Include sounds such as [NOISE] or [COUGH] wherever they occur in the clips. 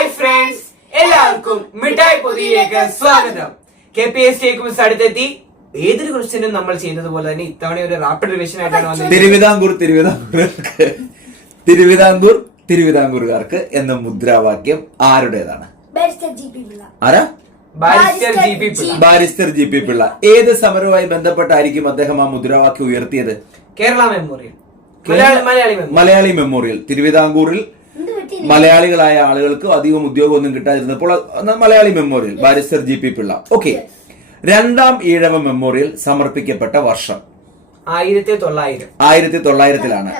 Hi friends എല്ലാവർക്കും മിഠായി പൊതിയിലേക്ക് സ്വാഗതം. കെ പി എസ് സിയെ കുറിച്ച് അടുത്തെത്തി ഏതൊരു ക്വസ്റ്റ്യനും നമ്മൾ ചെയ്തതുപോലെ തന്നെ ഇത്തവണ ഒരു റാപ്പിഡ് റിവിഷൻ ആയിട്ടാണ് വന്നത് തിരുവിതാംകൂർ തിരുവിതാംകൂർ തിരുവിതാംകൂർ തിരുവിതാംകൂറുകാർക്ക് എന്ന മുദ്രാവാക്യം ആരുടേതാണ്? Barrister G P Pillai. ആരാ? Barrister G P Pillai. Barrister G P Pillai. ഏത് സമരവുമായി ബന്ധപ്പെട്ടായിരിക്കും അദ്ദേഹം ആ മുദ്രാവാക്യം ഉയർത്തിയത്? Kerala memorial. Malayali Malayali memorial. Memorial. തിരുവിതാംകൂറിൽ മലയാളികളായ ആളുകൾക്ക് അധികം ഉദ്യോഗമൊന്നും കിട്ടാതിരുന്നപ്പോൾ Malayali memorial barrister G P Pillai. Okay രണ്ടാം ഈഴവ മെമ്മോറിയൽ സമർപ്പിക്കപ്പെട്ട വർഷം. ആയിരത്തി തൊള്ളായിരം. ആയിരത്തി തൊള്ളായിരത്തിലാണ്.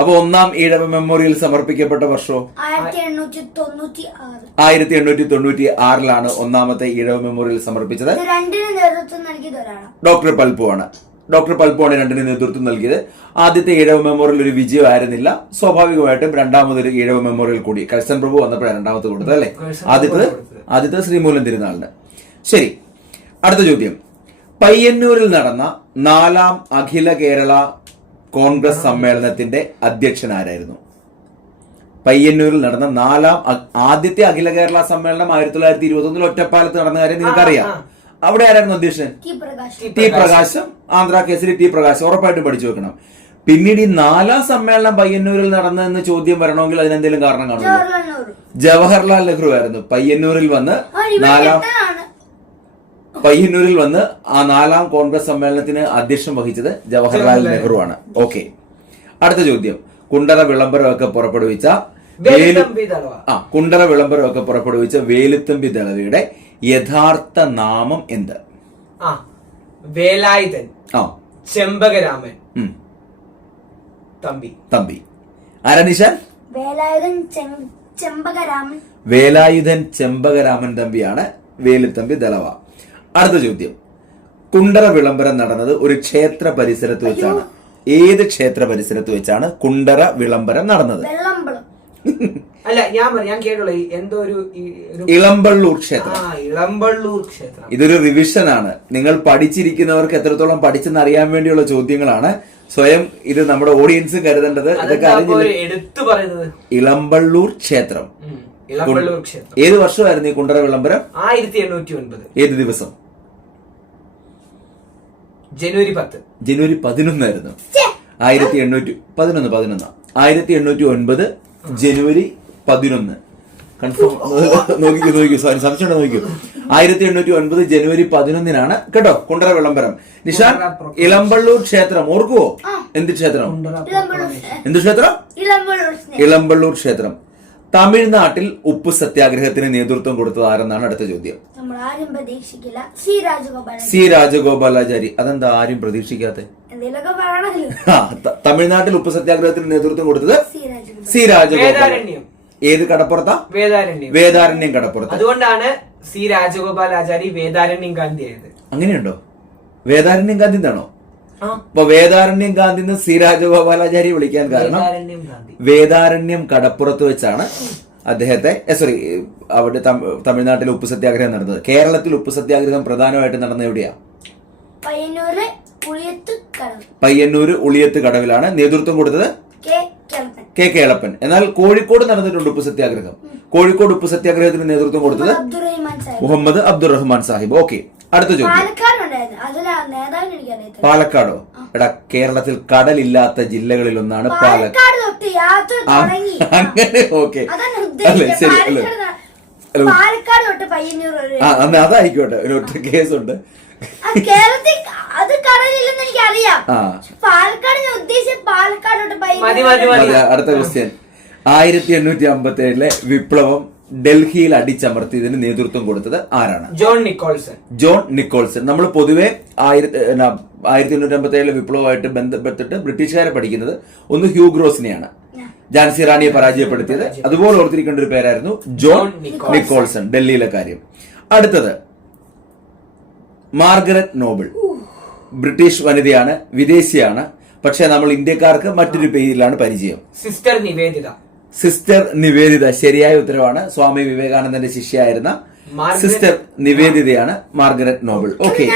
അപ്പൊ ഒന്നാം ഈഴവ മെമ്മോറിയൽ സമർപ്പിക്കപ്പെട്ട വർഷവും ആയിരത്തി എണ്ണൂറ്റി തൊണ്ണൂറ്റി ആറിലാണ് ഒന്നാമത്തെ ഈഴവ മെമ്മോറിയൽ സമർപ്പിച്ചത്. ഡോക്ടർ പൽപ്പു ആണ് ഡോക്ടർ പൽപോണി രണ്ടിന് നേതൃത്വം നൽകിയത്. ആദ്യത്തെ ഈഴവ മെമ്മോറിയൽ ഒരു വിജയമായിരുന്നില്ല. സ്വാഭാവികമായിട്ടും രണ്ടാമതൊരു ഈഴവ മെമ്മോറിയൽ കൂടി. കഴ്സൺ പ്രഭു വന്നപ്പോഴാണ് രണ്ടാമത്തെ കൊടുത്തത് അല്ലേ? കൊടുത്തത്. ആദ്യത്തെ ശ്രീമൂലം തിരുനാളിന്. ശരി. അടുത്ത ചോദ്യം. പയ്യന്നൂരിൽ നടന്ന നാലാം അഖില കേരള കോൺഗ്രസ് സമ്മേളനത്തിന്റെ അധ്യക്ഷൻ ആരായിരുന്നു? പയ്യന്നൂരിൽ നടന്ന നാലാം ആദ്യത്തെ അഖില കേരള സമ്മേളനം ആയിരത്തി തൊള്ളായിരത്തി ഇരുപത്തി ഒന്നിൽ ഒറ്റപ്പാലത്ത് നടന്ന കാര്യം നിങ്ങൾക്കറിയാം. അവിടെ ആരായിരുന്നു അധ്യക്ഷൻ ടി പ്രകാശ്. ടി. ടി പ്രകാശം. ആന്ധ്ര കേസരി ടി പ്രകാശം ഉറപ്പായിട്ടും പഠിച്ചു വെക്കണം. പിന്നീട് ഈ നാലാം സമ്മേളനം പയ്യന്നൂരിൽ നടന്നെന്ന് ചോദ്യം വരണമെങ്കിൽ അതിനെന്തെങ്കിലും കാരണം കാണുന്നു ജവഹർലാൽ നെഹ്റു. ആയിരുന്നു. പയ്യന്നൂരിൽ വന്ന് നാലാം പയ്യന്നൂരിൽ വന്ന് ആ നാലാം കോൺഗ്രസ് സമ്മേളനത്തിന് അധ്യക്ഷം വഹിച്ചത് ജവഹർലാൽ നെഹ്റു ആണ്. ഓക്കെ. അടുത്ത ചോദ്യം. കുണ്ടറ വിളംബരമൊക്കെ പുറപ്പെടുവിച്ച വേലു വേലുത്തമ്പി ദളവ. ആ കുണ്ടറ വിളംബരമൊക്കെ പുറപ്പെടുവിച്ച വേലുത്തമ്പി ദളവയുടെ യഥാർത്ഥ നാമം എന്ത്? ആ വേലായുധൻ. ആ. ചെമ്പകരാമൻ. തമ്പി. തമ്പി. ആരാ വേലായുധൻ ചെമ്പകരാമൻ. വേലായുധൻ ചെമ്പകരാമൻ തമ്പിയാണ് വേലുത്തമ്പി ദലവ അടുത്ത ചോദ്യം. കുണ്ടറ വിളംബരം നടന്നത് ഒരു ക്ഷേത്ര പരിസരത്ത് വെച്ചാണ്. ഏത് ക്ഷേത്ര പരിസരത്ത് വെച്ചാണ് കുണ്ടറ വിളംബരം നടന്നത്? [LAUGHS] അല്ല ഞാൻ പറ- ഞാൻ കേട്ടുള്ള എന്തോ ഒരു ഇളമ്പള്ളൂർ ആ ക്ഷേത്രം ഇളമ്പള്ളൂർ ക്ഷേത്രം. ഇതൊരു റിവിഷൻ ആണ് നിങ്ങൾ പഠിച്ചിരിക്കുന്നവർക്ക് എത്രത്തോളം പഠിച്ചെന്ന് അറിയാൻ വേണ്ടിയുള്ള ചോദ്യങ്ങളാണ്. സ്വയം ഇത് നമ്മുടെ ഓഡിയൻസ് കരുതേണ്ടത്. ഇതൊക്കെ എടുത്തു പറയുന്നത്? ഇളമ്പള്ളൂർ ക്ഷേത്രം. ഇളമ്പള്ളൂർ ക്ഷേത്രം. ഏത് വർഷമായിരുന്നു ഈ കുണ്ടറ വിളംബരം? ആയിരത്തി എണ്ണൂറ്റി ഒൻപത് ഏത് ദിവസം? ജനുവരി പത്ത്. ജനുവരി പതിനൊന്നായിരുന്നു. ആയിരത്തി എണ്ണൂറ്റി പതിനൊന്ന് പതിനൊന്ന്. ആയിരത്തി എണ്ണൂറ്റി ഒൻപത് ജനുവരി പതിനൊന്ന്. കൺഫേം [LAUGHS] നോക്കിക്കോ നോക്കി സോറി സംശയം നോക്കിക്കോ. ആയിരത്തി എണ്ണൂറ്റി ഒൻപത് ജനുവരി പതിനൊന്നിനാണ്. കേട്ടോ കുണ്ടറ വിളംബരം നിഷാൻ ഇളമ്പള്ളൂർ ക്ഷേത്രം. ഓർക്കുവോ? എന്ത് ക്ഷേത്രം? എന്ത് ക്ഷേത്രം? ഇളമ്പള്ളൂർ ക്ഷേത്രം. തമിഴ്നാട്ടിൽ ഉപ്പ് സത്യാഗ്രഹത്തിന് നേതൃത്വം കൊടുത്തത് ആരെന്നാണ് അടുത്ത ചോദ്യം? നമ്മൾ ആരും പ്രതീക്ഷിക്കില്ല. സി രാജഗോപാലാചാരി. അതെന്താ ആരും പ്രതീക്ഷിക്കാത്ത? തമിഴ്നാട്ടിൽ ഉപ്പ് സത്യാഗ്രഹത്തിന് നേതൃത്വം കൊടുത്തത് സി രാജഗോപാൽ ഏത് കടപ്പുറത്താ? വേദാരണ്യം. വേദാരണ്യം കടപ്പുറത്ത്. അതുകൊണ്ടാണ് സി രാജഗോപാൽ ആചാരി വേദാരണ്യം ഗാന്ധി ആയത്. അങ്ങനെയുണ്ടോ? വേദാരണ്യം ഗാന്ധി എന്നാണോ അപ്പൊ വേദാരണ്യം ഗാന്ധി എന്ന് സി രാജഗോപാലാചാരി വിളിക്കാൻ കാരണം വേദാരണ്യം കടപ്പുറത്ത് വെച്ചാണ് അദ്ദേഹത്തെ സോറി അവിടെ തമി- തമിഴ്നാട്ടിൽ ഉപ്പ് സത്യാഗ്രഹം നടന്നത്. കേരളത്തിൽ ഉപ്പ് സത്യാഗ്രഹം പ്രധാനമായിട്ട് നടന്നത് എവിടെയാ? പയ്യന്നൂര് കടവ്. പയ്യന്നൂര് ഉളിയത്ത് കടവിലാണ് നേതൃത്വം കൊടുത്തത്. കെ കേളപ്പൻ എന്നാൽ കോഴിക്കോട് നടന്നിട്ടുണ്ട് ഉപ്പ് സത്യാഗ്രഹം കോഴിക്കോട് ഉപ്പ് സത്യാഗ്രഹത്തിന് നേതൃത്വം കൊടുത്തത് മുഹമ്മദ് അബ്ദുറഹ്മാൻ സാഹിബ്. ഓക്കെ അടുത്ത ചോദ്യം. പാലക്കാടോ എടാ കേരളത്തിൽ കടലില്ലാത്ത ജില്ലകളിൽ ഒന്നാണ് പാലക്കാട് അങ്ങനെ ഓക്കെ. അല്ലേ ശരി അല്ലേ. അതായിക്കോട്ടെ. ഒരു ഒറ്റ കേസുണ്ട്. കേരളത്തിൽ അത് കടലില്ലെന്ന് എനിക്കറിയാം. ആ. പാലക്കാട് ഞാൻ ഉദ്ദേശിച്ച പാലക്കാട് മതി, മതി, മതി. അടുത്ത ക്വസ്റ്റ്യൻ ആയിരത്തി എണ്ണൂറ്റി അമ്പത്തി ഏഴിലെ വിപ്ലവം ഡൽഹിയിൽ അടിച്ചമർത്തിയതിന് നേതൃത്വം കൊടുത്തത് ആരാണ്? John Nicholson. John Nicholson. നമ്മൾ പൊതുവെ ആയിരത്തി എന്നാ, ആയിരത്തി എണ്ണൂറ്റി അമ്പത്തി ഏഴിലെ വിപ്ലവമായിട്ട് ബന്ധപ്പെട്ടിട്ട് ബ്രിട്ടീഷുകാരെ പഠിക്കുന്നത് ഒന്ന് ഹ്യൂഗ്രോസിനെയാണ് ജാൻസി റാണിയെ പരാജയപ്പെടുത്തിയത്. അതുപോലെ ഓർത്തിരിക്കേണ്ട ഒരു പേരായിരുന്നു ജോൺ. നിക്കോൾസൺ ഡൽഹിയിലെ കാര്യം. അടുത്തത് മാർഗരറ്റ് നോബിൾ. ബ്രിട്ടീഷ് വനിതയാണ് വിദേശിയാണ്. പക്ഷെ നമ്മൾ ഇന്ത്യക്കാർക്ക് മറ്റൊരു പേരിലാണ് പരിചയം. സിസ്റ്റർ നിവേദിത. സിസ്റ്റർ നിവേദിത ശരിയായ ഉത്തരവാണ്. സ്വാമി വിവേകാനന്ദന്റെ ശിഷ്യായിരുന്ന സിസ്റ്റർ നിവേദിതയാണ് മാർഗരറ്റ് നോബിൾ. ഓക്കെ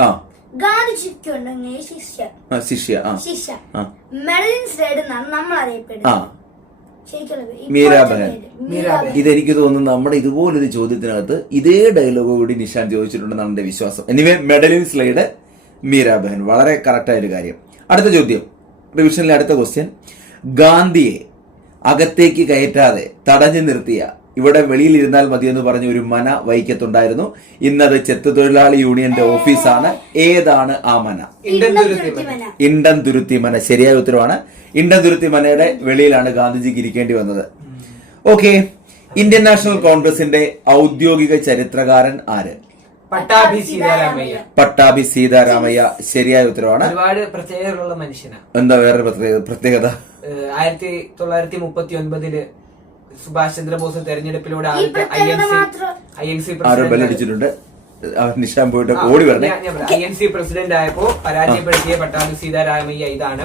ആ. ഗാന്ധിജിക്ക് ഉണ്ടെങ്കിൽ ശിഷ്യ. ആ, ശിഷ്യ ആ. ശിഷ്യ. ആ. മെഡലിൻ സ്ലേഡ് എന്നാണ് നമ്മൾ ആ. അറിയപ്പെടുന്നത് ശരിക്കുള്ള പേര്. മീരാ ഇപ്പോഴത്തെ ബഹൻ. പേര്. മീരാ മീരാ ബഹൻ. ബഹൻ. ഇതെനിക്ക് തോന്നുന്നു നമ്മുടെ ഇതുപോലൊരു ചോദ്യത്തിനകത്ത് ഇതേ ഡയലോഗ് കൂടി നിഷാൻ ചോദിച്ചിട്ടുണ്ടെന്നാണ് എന്റെ വിശ്വാസം എനിവേ മെഡലിൻ സ്ലൈഡ് മീരാബഹൻ വളരെ കറക്റ്റായ ഒരു കാര്യം അടുത്ത ചോദ്യം റിവിഷനിലെ അടുത്ത ക്വസ്റ്റ്യൻ ഗാന്ധിയെ അകത്തേക്ക് കയറ്റാതെ തടഞ്ഞു നിർത്തിയ ഇവിടെ വെളിയിൽ ഇരുന്നാൽ മതി എന്ന് പറഞ്ഞ ഒരു മന വൈക്കത്തുണ്ടായിരുന്നു ഇന്നത് ചെത്ത് തൊഴിലാളി യൂണിയന്റെ ഓഫീസാണ്. ഏതാണ് ആ മന? ഇണ്ടൻ തുരുത്തി മന. ശരിയായ ഉത്തരവാണ്. ഇണ്ടൻ തുരുത്തി മനയുടെ വെളിയിലാണ് ഗാന്ധിജിക്ക് ഇരിക്കേണ്ടി വന്നത്. ഓക്കെ. ഇന്ത്യൻ നാഷണൽ കോൺഗ്രസിന്റെ ഔദ്യോഗിക ചരിത്രകാരൻ ആര്? പട്ടാഭി സീതാരാമയ്യ. പട്ടാഭി സീതാരാമയ്യ. ശരിയായ ഉത്തരവാണ്. ഒരുപാട് പ്രത്യേകതകളുള്ള മനുഷ്യനാണ്. എന്താ വേറെ പ്രത്യേക- പ്രത്യേകത? ആയിരത്തി തൊള്ളായിരത്തി മുപ്പത്തി ഒൻപതിൽ സുഭാഷ് ചന്ദ്രബോസ് തെരഞ്ഞെടുപ്പിലൂടെ ആദ്യത്തെ I N C I N C ആരോ നിഷാൻ പോയിട്ട് ഓടി വരണേ. ഐ എൻ സി പ്രസിഡന്റ് ആയപ്പോ പരാജയപ്പെടുത്തിയ പട്ടാഭി സീതാരാമയ്യ ഇതാണ്.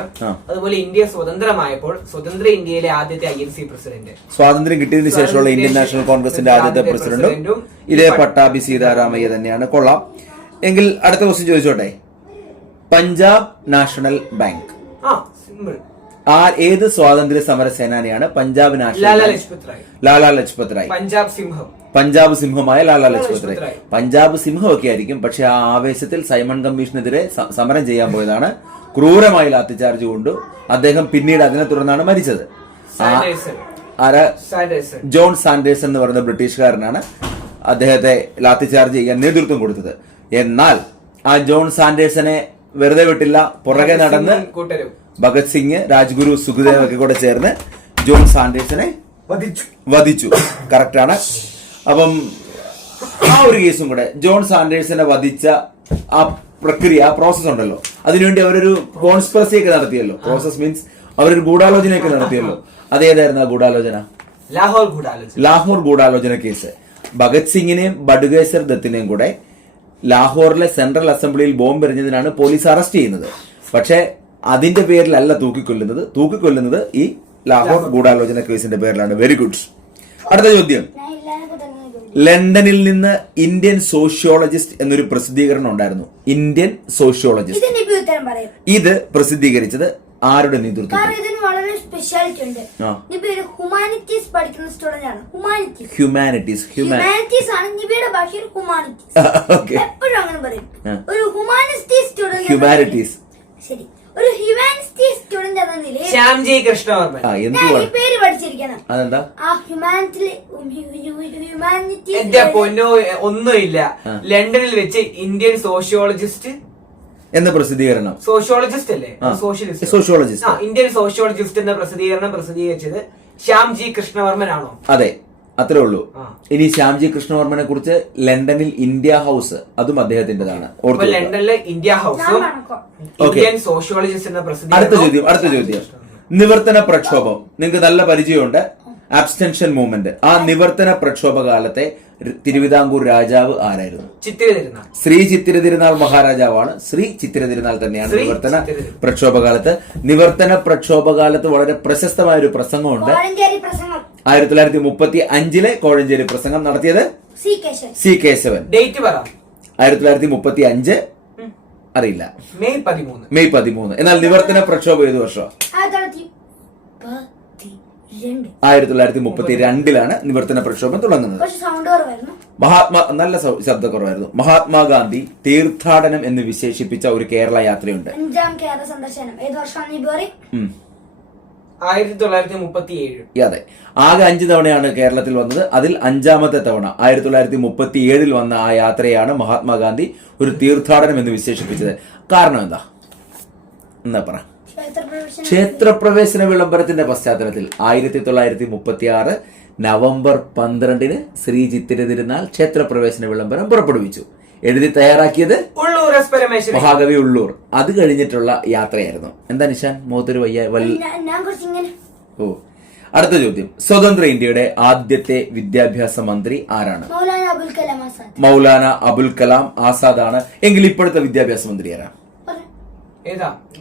അതുപോലെ ഇന്ത്യ സ്വതന്ത്രമായപ്പോൾ സ്വതന്ത്ര ഇന്ത്യയിലെ ആദ്യത്തെ ഐ എൻ സി പ്രസിഡന്റ്. സ്വാതന്ത്ര്യം കിട്ടിയതിനു ശേഷമുള്ള ഇന്ത്യൻ നാഷണൽ കോൺഗ്രസിന്റെ ആദ്യത്തെ പ്രസിഡന്റും ഇതേ പട്ടാഭി സീതാരാമയ്യ തന്നെയാണ്. കൊള്ളാം. എങ്കിൽ അടുത്ത ക്വസ്റ്റ്യൻ ചോദിച്ചോട്ടെ? Punjab national bank. ആ സിമ്പിൾ. ആ ഏത് സ്വാതന്ത്ര്യ സമര സേനാനിയാണ്? പഞ്ചാബ് നാഷണൽ ലാലാ ലജ്പത് റായ്. ലാലാ ലജ്പത് റായ്. പഞ്ചാബ് സിംഹം. പഞ്ചാബ് സിംഹമായ ലാലാ ലജ്പത് റായ്. പഞ്ചാബ് സിംഹം ഒക്കെ ആയിരിക്കും. പക്ഷെ ആ ആവേശത്തിൽ സൈമൺ കമ്മീഷനെതിരെ സമരം ചെയ്യാൻ പോയതാണ്. ക്രൂരമായി ലാത്തിചാർജ് കൊണ്ടു അദ്ദേഹം പിന്നീട് അതിനെ തുടർന്നാണ് മരിച്ചത്. സാൻഡേഴ്സൺ. ആരാ? ജോൺ സാൻഡേഴ്സ് എന്ന് പറയുന്ന ബ്രിട്ടീഷുകാരനാണ് അദ്ദേഹത്തെ ലാത്തിചാർജ് ചെയ്യാൻ നേതൃത്വം കൊടുത്തത്. എന്നാൽ ആ ജോൺ സാൻഡേഴ്സനെ വെറുതെ വിട്ടില്ല. പുറകെ നടന്ന് കൂട്ടരും. ഭഗത് സിംഗ് രാജ്ഗുരു സുഖദേവ് ഒക്കെ കൂടെ ചേർന്ന് ജോൺ സാൻഡേഴ്സിനെ വധിച്ചു. വധിച്ചു. കറക്റ്റാണ് അപ്പം ആ ഒരു കേസും കൂടെ ജോൺ സാൻഡേഴ്സിനെ വധിച്ച ആ പ്രക്രിയ ആ പ്രോസസ് ഉണ്ടല്ലോ. അതിനുവേണ്ടി അവരൊരു കോൺസ്പെറസി ഒക്കെ നടത്തിയല്ലോ. പ്രോസസ് മീൻസ് അവരൊരു ഗൂഢാലോചനയൊക്കെ നടത്തിയല്ലോ. അതേതായിരുന്നു ആ ഗൂഢാലോചന? ലാഹോർ ഗൂഢാലോചന. ലാഹോർ ഗൂഢാലോചന കേസ്. ഭഗത് സിംഗിനെയും ബഡുകേശ്വർ ദത്തിനെയും കൂടെ ലാഹോറിലെ സെൻട്രൽ അസംബ്ലിയിൽ ബോംബ് എറിഞ്ഞതിനാണ് പോലീസ് അറസ്റ്റ് ചെയ്യുന്നത്. പക്ഷേ അതിന്റെ പേരിലല്ല തൂക്കിക്കൊല്ലുന്നത്. തൂക്കിക്കൊല്ലുന്നത് ഈ ലാഹോർ ഗൂഢാലോചന കേസിന്റെ പേരിലാണ്. വെരി ഗുഡ് അടുത്ത ചോദ്യം. ലണ്ടനിൽ നിന്ന് ഇന്ത്യൻ സോഷ്യോളജിസ്റ്റ് എന്നൊരു പ്രസിദ്ധീകരണം ഉണ്ടായിരുന്നു. Indian sociologist. ഇത് പ്രസിദ്ധീകരിച്ചത് ആരുടെ നേതൃത്വം. ഹ്യൂമാനിറ്റീസ് പഠിക്കുന്ന സ്റ്റുഡന്റ് ആണ്. ഹ്യൂമാനിറ്റീസ് ഹ്യൂമാനിറ്റീസ് ഹ്യൂമാനിറ്റീസ് ആണ് നിബിയുടെ ഭാഷയിൽ ഹ്യൂമാനിറ്റീസ് [LAUGHS] എപ്പോഴും അങ്ങനെ പറയും. ഒരു ഹ്യൂമാനിറ്റീസ് സ്റ്റുഡന്റ് ഹ്യൂമാനിറ്റീസ് ശരി. ഒരു ഹ്യൂമാനിറ്റി സ്റ്റുഡന്റ് എന്ന നിലയിൽ ശ്യാംജി കൃഷ്ണവർമ്മൻ. ആ ഞാൻ ഈ പേര് പഠിച്ചിരിക്കണം. അതെന്താ? ആ ഹ്യൂമാനിറ്റി ഹ്യൂമാനിറ്റി എന്റെ പൊന്നോ ഒന്നുമില്ല. ലണ്ടനിൽ വെച്ച് ഇന്ത്യൻ സോഷ്യോളജിസ്റ്റ് എന്ന പ്രസിദ്ധീകരണം. സോഷ്യോളജിസ്റ്റ് അല്ലേ? ആ. Socialist Sociologist. ആ ഇന്ത്യൻ സോഷ്യോളജിസ്റ്റ് എന്ന പ്രസിദ്ധീകരണം പ്രസിദ്ധീകരിച്ചത് ശ്യാംജി കൃഷ്ണവർമ്മനാണോ? അതെ. അത്രേ ഉള്ളൂ. ഇനി ശ്യാംജി കൃഷ്ണവർമ്മനെ കുറിച്ച് ലണ്ടനിൽ ഇന്ത്യ ഹൗസ് അതും അദ്ദേഹത്തിന്റെതാണ് ലണ്ടനിലെ ഇന്ത്യ ഹൗസും ഞാൻ ഇന്ത്യൻ സോഷ്യോളജിസ്റ്റ് എന്ന അടുത്ത ചോദ്യം അടുത്ത ചോദ്യം. നിവർത്തന പ്രക്ഷോഭം. നിങ്ങൾക്ക് നല്ല പരിചയമുണ്ട്. അബ്സ്റ്റൻഷൻ മൂവ്മെന്റ് ആ നിവർത്തന പ്രക്ഷോഭ കാലത്തെ തിരുവിതാംകൂർ രാജാവ് ആരായിരുന്നു? ശ്രീ ചിത്തിര തിരുനാൾ മഹാരാജാവാണ്. ശ്രീ ചിത്തിര തിരുനാൾ തന്നെയാണ് നിവർത്തന. പ്രക്ഷോഭകാലത്ത്. നിവർത്തന പ്രക്ഷോഭകാലത്ത് വളരെ പ്രശസ്തമായ ഒരു പ്രസംഗമുണ്ട് ആയിരത്തി തൊള്ളായിരത്തി മുപ്പത്തി അഞ്ചിലെ കോഴഞ്ചേരി പ്രസംഗം നടത്തിയത് സി കേശവൻ. ഡേറ്റ് പറ ആയിരത്തി തൊള്ളായിരത്തി മുപ്പത്തി അഞ്ച് അറിയില്ല. മെയ് പതിമൂന്ന്. മെയ് പതിമൂന്ന്. എന്നാൽ നിവർത്തന പ്രക്ഷോഭം ഏത് വർഷം? ആയിരത്തി തൊള്ളായിരത്തി മുപ്പത്തി രണ്ടിലാണ് നിവർത്തന പ്രക്ഷോഭം തുടങ്ങുന്നത്. കുറച്ച് സൗണ്ട് കുറവായിരുന്നു. മഹാത്മാ നല്ല ശബ്ദക്കുറവായിരുന്നു മഹാത്മാഗാന്ധി തീർത്ഥാടനം എന്ന് വിശേഷിപ്പിച്ച ഒരു കേരള യാത്രയുണ്ട്. അഞ്ചാം കേരള സന്ദർശനം. ഏത് വർഷമാണ്. ആയിരത്തി തൊള്ളായിരത്തി മുപ്പത്തി ഏഴ് അതെ. ആകെ അഞ്ച് തവണയാണ് കേരളത്തിൽ വന്നത്. അതിൽ അഞ്ചാമത്തെ തവണ ആയിരത്തി തൊള്ളായിരത്തി മുപ്പത്തി ഏഴിൽ വന്ന ആ യാത്രയാണ് മഹാത്മാഗാന്ധി ഒരു തീർത്ഥാടനം എന്ന് വിശേഷിപ്പിച്ചത്. കാരണം എന്താ? എന്നാ പറ. ക്ഷേത്രപ്രവേശന വിളംബരത്തിന്റെ പശ്ചാത്തലത്തിൽ ആയിരത്തി തൊള്ളായിരത്തി മുപ്പത്തി ആറ് നവംബർ പന്ത്രണ്ടിന് ശ്രീ ചിത്തിര തിരുനാൾ ക്ഷേത്രപ്രവേശന വിളംബരം പുറപ്പെടുവിച്ചു. എഴുതി തയ്യാറാക്കിയത് ഉള്ളൂർ മഹാകവി ഉള്ളൂർ. അത് കഴിഞ്ഞിട്ടുള്ള യാത്രയായിരുന്നു. എന്താ നിഷാൻ മുഖത്തൊരു വയ്യ വല്ല ഞാൻ- ഞാൻ ഓ. അടുത്ത ചോദ്യം. സ്വതന്ത്ര ഇന്ത്യയുടെ ആദ്യത്തെ വിദ്യാഭ്യാസ മന്ത്രി ആരാണ്? മൗലാന അബുൽ കലാം ആസാദ്. ആണ്. എങ്കിൽ ഇപ്പോഴത്തെ വിദ്യാഭ്യാസ മന്ത്രി ആരാണ്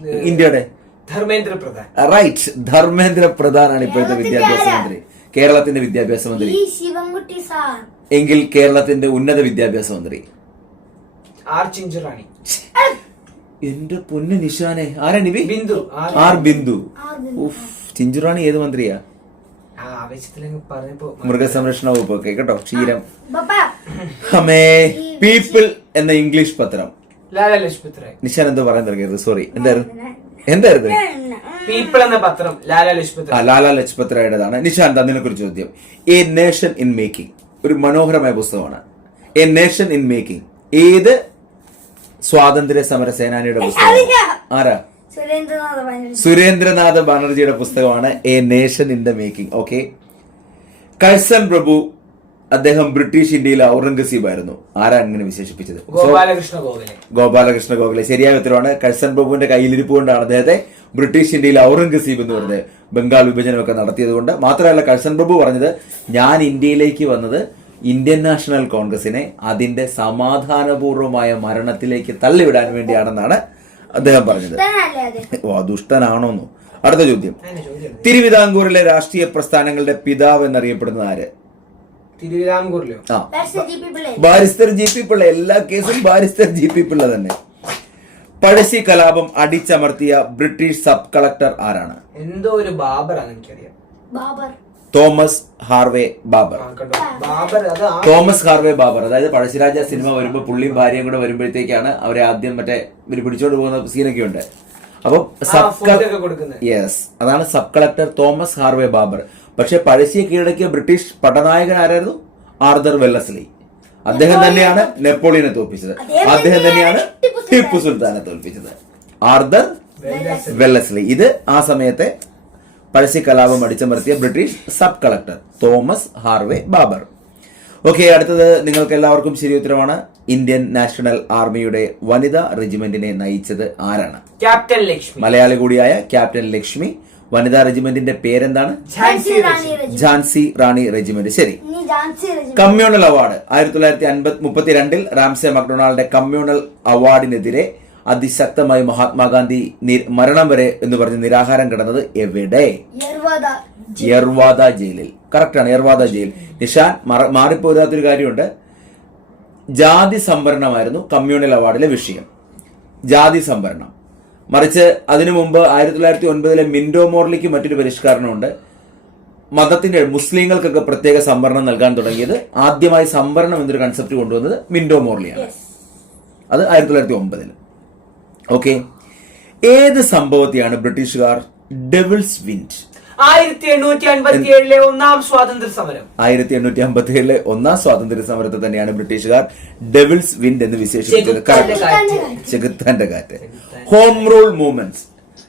ഇന്ത്യയുടെ. ധർമ്മേന്ദ്ര പ്രധാൻ. റൈറ്റ് ധർമ്മേന്ദ്ര പ്രധാൻ ആണ് ഇപ്പോഴത്തെ വിദ്യാഭ്യാസ മന്ത്രി. കേരളത്തിന്റെ വിദ്യാഭ്യാസ മന്ത്രി. ശിവൻകുട്ടി സാർ. എങ്കിൽ കേരളത്തിന്റെ ഉന്നത വിദ്യാഭ്യാസ മന്ത്രി. ആർ റാണി. എന്റെ പൊന്ന് നിഷാനെ. ആരാ ബിന്ദു. ആർ ബിന്ദു. ആർ ബിന്ദു. ഉഫ് ചിഞ്ചുറാണി ഏത് മന്ത്രിയാ? മൃഗസംരക്ഷണ വകുപ്പ്. ഒക്കെ കേട്ടോ ക്ഷീരം പപ്പ ഹമേ പീപ്പിൾ എന്ന ഇംഗ്ലീഷ് പത്രം. നിഷാൻ എന്തോ പറയാൻ തുടങ്ങിയത്? സോറി എന്തായിരുന്നു? എന്തായിരുന്നു? പീപ്പിൾ എന്ന പത്രം ലാലാ ലജ്പത് ലാലാ ലജ്പത് റായുടേതാണ് തന്നിനെ അതിനെ കുറിച്ച് ചോദ്യം. എ നേഷൻ ഇൻ മേക്കിംഗ് ഒരു മനോഹരമായ പുസ്തകമാണ്. എ നേഷൻ ഇൻ മേക്കിംഗ് ഏത് സ്വാതന്ത്ര്യ സമര സേനാനിയുടെ പുസ്തകം ആരാ? സുരേന്ദ്രനാഥ് ബാനർജി. സുരേന്ദ്രനാഥ് ബാനർജിയുടെ പുസ്തകമാണ് a nation in the making okay Curzon പ്രഭു അദ്ദേഹം ബ്രിട്ടീഷ് ഇന്ത്യയിൽ ഔറംഗസീബ് ആയിരുന്നു. ആരാ അങ്ങനെ വിശേഷിപ്പിച്ചത്? ഗോപാലകൃഷ്ണ ഗോഖലെ. ഗോപാലകൃഷ്ണ ഗോഖലെ. ശരിയായ ഉത്തരവാണ്. കഴ്സൺ പ്രഭുവിന്റെ കയ്യിലിരിപ്പ് കൊണ്ടാണ് അദ്ദേഹത്തെ ബ്രിട്ടീഷ് ഇന്ത്യയിൽ ഔറംഗസീബ് എന്ന് പറഞ്ഞത് ബംഗാൾ വിഭജനമൊക്കെ നടത്തിയത് കൊണ്ട് മാത്രമല്ല കഴ്സൺ പ്രഭു പറഞ്ഞത് ഞാൻ ഇന്ത്യയിലേക്ക് വന്നത് ഇന്ത്യൻ നാഷണൽ കോൺഗ്രസിനെ അതിന്റെ സമാധാനപൂർവമായ മരണത്തിലേക്ക് തള്ളിവിടാൻ വേണ്ടിയാണെന്നാണ് അദ്ദേഹം പറഞ്ഞത്. ദുഷ്ടനാണോന്നു? അടുത്ത ചോദ്യം. തിരുവിതാംകൂറിലെ രാഷ്ട്രീയ പ്രസ്ഥാനങ്ങളുടെ പിതാവ് എന്നറിയപ്പെടുന്ന ആര്? തിരുവിതാംകൂറിലോ? ആ. Barrister G P Pillai. എല്ലാ കേസും ബാരിസ്റ്റർ ജി പി പിള്ള തന്നെ. പഴശ്ശി കലാപം അടിച്ചമർത്തിയ ബ്രിട്ടീഷ് സബ് കളക്ടർ ആരാണ്? എന്തോ ഒരു ബാബറാണ് എനിക്കറിയാം. ബാബർ. Thomas Harvey Babar. കണ്ടോ? ബാബർ അത് ആ തോമസ് ഹാർവേ ബാബർ. അതായത് പഴശ്ശിരാജ സിനിമ വരുമ്പോൾ പുള്ളിയും ഭാര്യയും കൂടെ വരുമ്പോഴത്തേക്കാണ് അവരെ ആദ്യം മറ്റേ ഇവർ പിടിച്ചോണ്ട് പോകുന്ന സീനൊക്കെ ഉണ്ട്. അപ്പം സബ്. യെസ് അതാണ് sub collector Thomas Harvey Baber. പക്ഷെ പഴശ്ശിയെ കീഴടക്കിയ ബ്രിട്ടീഷ് പടനായകൻ ആരായിരുന്നു? Arthur Wellesley. അദ്ദേഹം തന്നെയാണ് നെപ്പോളിയനെ തോൽപ്പിച്ചത്. അദ്ദേഹം തന്നെയാണ് ടിപ്പു സുൽത്താനെ. തോൽപ്പിച്ചത്. Arthur Wellesley. ഇത് ആ സമയത്തെ പഴശ്ശി കലാപം അടിച്ചമർത്തിയ British sub collector Thomas Harvey Baber. Okay അടുത്തത് നിങ്ങൾക്ക് എല്ലാവർക്കും ശരി ഉത്തരമാണ്. ഇന്ത്യൻ നാഷണൽ ആർമിയുടെ വനിതാ റെജിമെന്റിനെ നയിച്ചത് ആരാണ്? ക്യാപ്റ്റൻ ലക്ഷ്മി. മലയാളി കൂടിയായ ക്യാപ്റ്റൻ ലക്ഷ്മി. വനിതാ റെജിമെന്റിന്റെ പേരെന്താണ്? ഝാൻസി റാണി റെജിമെന്റ്. ശരി. കമ്മ്യൂണൽ അവാർഡ് ആയിരത്തി തൊള്ളായിരത്തി അൻപത് മുപ്പത്തിരണ്ടിൽ റാംസെ മക്ഡൊണാൾഡിന്റെ കമ്മ്യൂണൽ അവാർഡിനെതിരെ അതിശക്തമായി മഹാത്മാഗാന്ധി മരണം വരെ എന്ന് പറഞ്ഞ് നിരാഹാരം കിടന്നത് എവിടെ? യർവാദ ജയിലിൽ. കറക്റ്റാണ് യർവാദ ജയിൽ. നിഷാൻ മറ- മാറിപ്പോരാത്തൊരു കാര്യമുണ്ട്. ജാതി സംവരണമായിരുന്നു കമ്മ്യൂണൽ അവാർഡിലെ വിഷയം. ജാതി സംവരണം. മറിച്ച് അതിനു മുമ്പ് ആയിരത്തി തൊള്ളായിരത്തി ഒൻപതിലെ മിൻഡോ മോർലിക്ക് മറ്റൊരു പരിഷ്കരണമുണ്ട്. മതത്തിന്റെ മുസ്ലിങ്ങൾക്കൊക്കെ പ്രത്യേക സംവരണം നൽകാൻ തുടങ്ങിയത് ആദ്യമായി സംവരണം എന്നൊരു കൺസെപ്റ്റ് കൊണ്ടുവന്നത് മിൻഡോ മോർലിയാണ്. അത് ആയിരത്തി തൊള്ളായിരത്തി ഒമ്പതിൽ ഓക്കെ. ഏത് സംഭവത്തെയാണ് ബ്രിട്ടീഷുകാർ ഡെവിൾസ് വിൻഡ്? ആയിരത്തി എണ്ണൂറ്റി അൻപത്തി ഏഴിലെ ഒന്നാം സ്വാതന്ത്ര്യ സമരം ആയിരത്തി എണ്ണൂറ്റി അമ്പത്തി ഏഴിലെ ഒന്നാം സ്വാതന്ത്ര്യ സമരത്തെ തന്നെയാണ് ബ്രിട്ടീഷുകാർ ഡെവിൾസ് വിൻഡ് എന്ന് വിശേഷിപ്പിച്ചത്. ചെകുത്താന്റെ. കാറ്റ്. ഹോം റൂൾ മൂവ്മെന്റ്സ്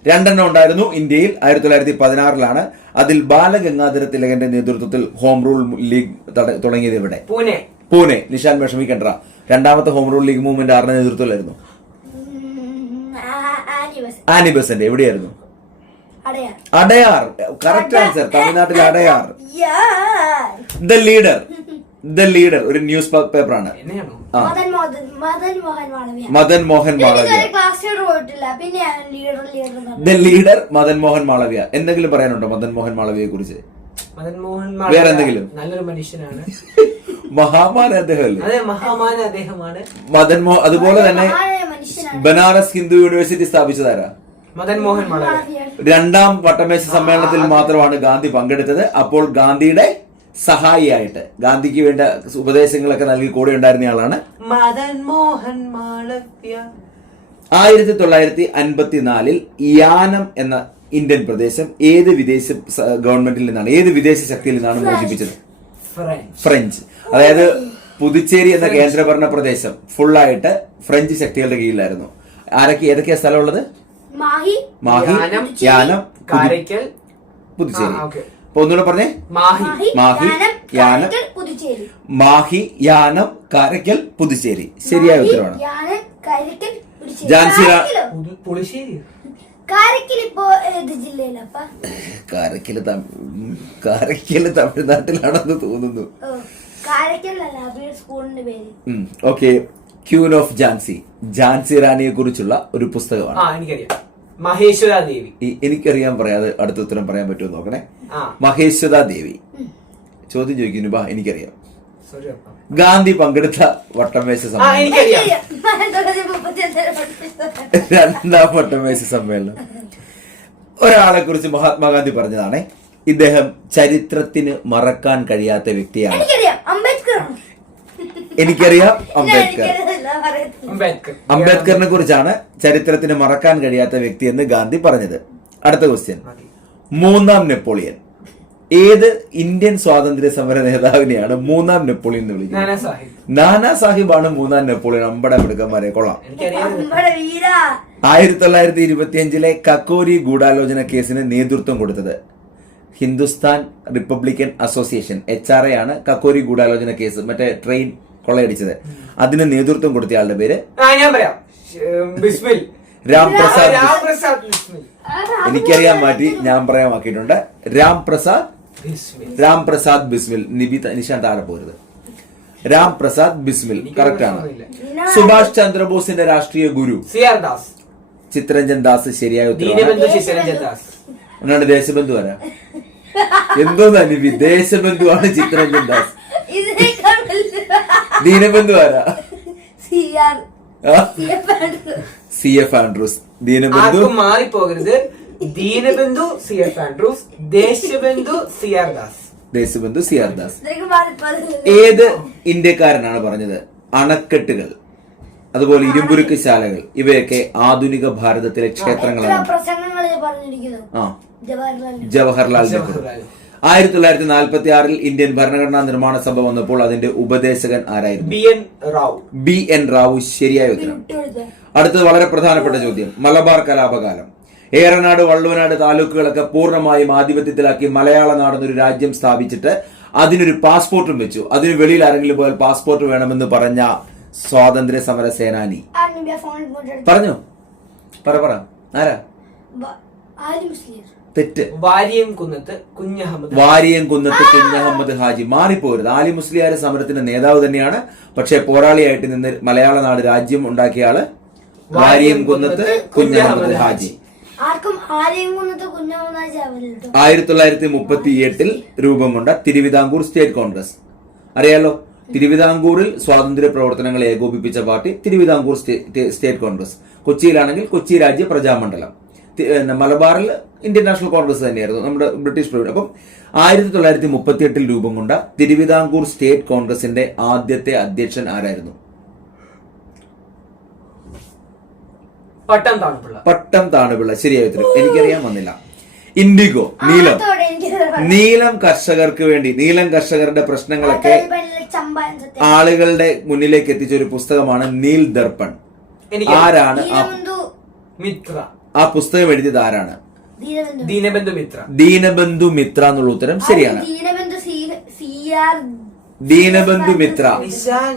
രണ്ടെണ്ണം ഉണ്ടായിരുന്നു ഇന്ത്യയിൽ ആയിരത്തി തൊള്ളായിരത്തി പതിനാറിലാണ് അതിൽ ബാലഗംഗാധര തിലകന്റെ നേതൃത്വത്തിൽ ഹോം റൂൾ ലീഗ് തട- തുടങ്ങിയത് ഇവിടെ പൂനെ. പൂനെ. നിഷാൻ വിഷമിക്കണ്ട. രണ്ടാമത്തെ ഹോം റൂൾ ലീഗ് മൂവ്മെന്റ് ആരുടെ നേതൃത്വത്തിലായിരുന്നു? ആനിവസ് ആനിബസന്റെ എവിടെയായിരുന്നു? അടയാർ. അടയാർ. കറക്റ്റ് ആൻസർ തമിഴ്നാട്ടിലെ Adyar. Yeah. The leader the leader ഒരു ന്യൂസ് പേപ്പറാണ് മദൻ മോഹൻ മദൻ മോഹൻ മാളവ്യ. മദൻ മോഹൻ മാളവ്യ. ഇതുവരെ ക്ലാസ്സിൽ പോയിട്ടില്ല. പിന്നെ leader leader the leader Madan Mohan Malaviya. എന്തെങ്കിലും പറയാനുണ്ടോ മദൻ മോഹൻ മാളവ്യയെ കുറിച്ച് മദൻ മോഹൻ വേറെ എന്തെങ്കിലും? നല്ലൊരു മനുഷ്യനാണ്. [LAUGHS] മഹാമാൻ അദ്ദേഹമല്ലേ? അതെ മഹാമാന അദ്ദേഹമാണ്. മദൻ അതുപോലെ തന്നെ ബനാറസ് ഹിന്ദു യൂണിവേഴ്സിറ്റി സ്ഥാപിച്ചതാരാ? മദൻ മോഹൻ. രണ്ടാം വട്ടമേശ സമ്മേളനത്തിൽ മാത്രമാണ് ഗാന്ധി പങ്കെടുത്തത്. അപ്പോൾ ഗാന്ധിയുടെ സഹായിയായിട്ട് ഗാന്ധിക്ക് വേണ്ട ഉപദേശങ്ങളൊക്കെ നൽകി കൂടെ ഉണ്ടായിരുന്ന ആളാണ് മദൻ മോഹൻ മാളവ്യ. ആയിരത്തി തൊള്ളായിരത്തി അൻപത്തിനാലിൽ യാനം എന്ന ഇന്ത്യൻ പ്രദേശം ഏത് വിദേശ ഗവൺമെന്റിൽ നിന്നാണ് ഏത് വിദേശ ശക്തിയിൽ നിന്നാണ് മോചിപ്പിച്ചത്? ഫ്രഞ്ച്. ഫ്രഞ്ച്. അതായത് പുതുച്ചേരി എന്ന കേന്ദ്രഭരണ പ്രദേശം ഫുള്ളായിട്ട് ഫ്രഞ്ച് ശക്തികളുടെ കീഴിലായിരുന്നു. ആരൊക്കെ ഏതൊക്കെയാ സ്ഥലമുള്ളത്? മാഹി. മാഹി യാനം, കാരയ്ക്കൽ. പുതുച്ചേരി. ഓക്കേ. അപ്പൊ ഒന്നുകൂടെ പറഞ്ഞേ? മാഹി. മാഹി മാഹി, യാനം. പുതുച്ചേരി. മാഹി യാനം കാരക്കൽ പുതുച്ചേരി. ശരിയായ ഉത്തരമാണ് ഉത്തരവാണ്. യാനം കാരക്കൽ കാരക്കൽ തമിഴ്നാട്ടിലാണെന്ന് തോന്നുന്നു. Okay queen of Jhansi Jhansi റാണിയെ കുറിച്ചുള്ള ഒരു പുസ്തകമാണ്. ആ എനിക്കറിയാം. മഹേശ്വര ദേവി. എനിക്കറിയാൻ പറയാതെ അടുത്ത ഉത്തരം പറയാൻ പറ്റുമോ നോക്കണേ? മഹേശ്വര ദേവി. ചോദ്യം ചോദിക്കുന്നു ബാ എനിക്കറിയാം. ഗാന്ധി പങ്കെടുത്ത വട്ടമേശ ആ സമ്മേളനം. [LAUGHS] രണ്ടാം വട്ടമേശ സമ്മേളനം. ഒരാളെ കുറിച്ച് മഹാത്മാഗാന്ധി പറഞ്ഞതാണേ ഇദ്ദേഹം ചരിത്രത്തിന് മറക്കാൻ കഴിയാത്ത വ്യക്തിയാണ്. എനിക്കറിയാം അംബേദ്കർ. അംബേദ്കറിനെ കുറിച്ചാണ് ചരിത്രത്തിന് മറക്കാൻ കഴിയാത്ത വ്യക്തി എന്ന് ഗാന്ധി പറഞ്ഞത്. അടുത്ത ക്വസ്റ്റ്യൻ മൂന്നാം നെപ്പോളിയൻ. ഏത് ഇന്ത്യൻ സ്വാതന്ത്ര്യ സമര നേതാവിനെയാണ് മൂന്നാം നെപ്പോളിയൻ എന്ന് വിളിക്കുന്നത്? നാനാ സാഹിബ്. ആണ് സാഹിബാണ് മൂന്നാം നെപ്പോളിയൻ. അമ്പട മിടുക്കന്മാരെ കൊള്ളാം. എനിക്കറിയാം. നമ്മുടെ വീര. ആയിരത്തി തൊള്ളായിരത്തി ഇരുപത്തിയഞ്ചിലെ കക്കോരി ഗൂഢാലോചന കേസിന് നേതൃത്വം കൊടുത്തത് Hindustan republican association H R A ആണ് കക്കോരി ഗൂഢാലോചന കേസ്. മറ്റേ ട്രെയിൻ കൊള്ളയടിച്ചത്. അതിന് നേതൃത്വം കൊടുത്ത ആളുടെ പേര് ഞാൻ പറയാം. ബിസ്മിൽ. രാം പ്രസാദ് എനിക്കറിയാൻ മാറ്റി ഞാൻ പറയാൻ ആക്കിയിട്ടുണ്ട് രാം പ്രസാദ് ബിസ്മിൽ. രാം പ്രസാദ് ബിസ്മിൽ. നിബി നിശാന്ത് ആരെ പോരുത് രാം പ്രസാദ് ബിസ്മിൽ. കറക്റ്റ് ആണ്. സുഭാഷ് ചന്ദ്രബോസിന്റെ രാഷ്ട്രീയ ഗുരു. C R Das. Chitharanjan Das ശരിയായ ഉത്തരവാണ്. ദേശബന്ധു ആരാ? എന്തോന്നാ നിബി? ദേശബന്ധുവാണ് ചിത്രരഞ്ജൻ ദാസ്. ദീനബന്ധു ആരാ C R C F Andrews. Deenabandhu? മാറിപ്പോകരുത്. Deenabandhu C F Andrews Deshbandhu C R Das. Deshbandhu C R Das. ഏത് ഇന്ത്യക്കാരനാണ് പറഞ്ഞത്? അണക്കെട്ടുകൾ. അതുപോലെ ഇരുമ്പുരുക്ക് ശാലകൾ. ഇവയൊക്കെ ആധുനിക ഭാരതത്തിലെ ക്ഷേത്രങ്ങളാണ്. ആ. ജവഹർലാൽ ജവഹർലാൽ നെഹ്റു. ആയിരത്തി തൊള്ളായിരത്തി നാൽപ്പത്തി ആറിൽ ഇന്ത്യൻ ഭരണഘടനാ നിർമ്മാണ സഭ വന്നപ്പോൾ അതിന്റെ ഉപദേശകൻ ആരായിരുന്നു? B N Rao. B N Rao ശരിയായ ഉത്തരം. അടുത്തത് വളരെ പ്രധാനപ്പെട്ട ചോദ്യം. മലബാർ കലാപകാലം. ഏറനാട് വള്ളുവനാട് താലൂക്കുകളൊക്കെ പൂർണമായും ആധിപത്യത്തിലാക്കി മലയാള നാടെന്നൊരു രാജ്യം സ്ഥാപിച്ചിട്ട് അതിനൊരു പാസ്പോർട്ടും വെച്ചു. അതിന് വെളിയിൽ ആരെങ്കിലും പോയാൽ പാസ്പോർട്ട് വേണമെന്ന് പറഞ്ഞ സ്വാതന്ത്ര്യ സമര സേനാനി. പറഞ്ഞു? പറ പറ. ആരാ? തെറ്റ്. വാരിയം കുന്നത്ത് കുഞ്ഞഹമ്മദ് വാരിയം കുന്നത്ത് കുഞ്ഞഹമ്മദ് ഹാജി മാറിപ്പോരുത്. ആലി മുസ്ലിയാര സമരത്തിന്റെ നേതാവ് തന്നെയാണ്. പക്ഷേ പോരാളിയായിട്ട് നിന്ന് മലയാള നാട് രാജ്യം ഉണ്ടാക്കിയ ആൾ വാരിയം കുന്നത്ത് കുഞ്ഞഹമ്മദ് ഹാജി. ആയിരത്തി തൊള്ളായിരത്തി മുപ്പത്തി എട്ടിൽ രൂപം കൊണ്ട തിരുവിതാംകൂർ സ്റ്റേറ്റ് കോൺഗ്രസ്. അറിയാലോ? തിരുവിതാംകൂറിൽ സ്വാതന്ത്ര്യ പ്രവർത്തനങ്ങൾ ഏകോപിപ്പിച്ച പാർട്ടി തിരുവിതാംകൂർ സ്റ്റേറ്റ് കോൺഗ്രസ്. കൊച്ചിയിലാണെങ്കിൽ കൊച്ചി രാജ്യ പ്രജാമണ്ഡലം. മലബാറിൽ ഇന്ത്യൻ നാഷണൽ കോൺഗ്രസ് തന്നെയായിരുന്നു നമ്മുടെ ബ്രിട്ടീഷ് പ്രഭു അപ്പം ആയിരത്തി തൊള്ളായിരത്തി മുപ്പത്തി എട്ടിൽ രൂപം കൊണ്ട തിരുവിതാംകൂർ സ്റ്റേറ്റ് കോൺഗ്രസിന്റെ ആദ്യത്തെ അധ്യക്ഷൻ ആരായിരുന്നു? പട്ടം താണുപിള്ള. പട്ടം താണുപിള്ള. ശരിയായ ഉത്തരം. എനിക്കറിയാൻ വന്നില്ല. ഇൻഡിഗോ നീലം. നീലം കർഷകർക്ക് വേണ്ടി നീലം കർഷകരുടെ പ്രശ്നങ്ങളൊക്കെ ആളുകളുടെ മുന്നിലേക്ക് എത്തിച്ച ഒരു പുസ്തകമാണ് നീൽ ദർപ്പൺ. ആരാണ് മിത്ര. ആ പുസ്തകം എഴുതിയത് ആരാണ്? ദീനബന്ധു മിത്ര. ദീനബന്ധു മിത്ര. എന്നുള്ള ഉത്തരം ശരിയാണ്. Deenabandhu C- R Deenabandhu Mitra.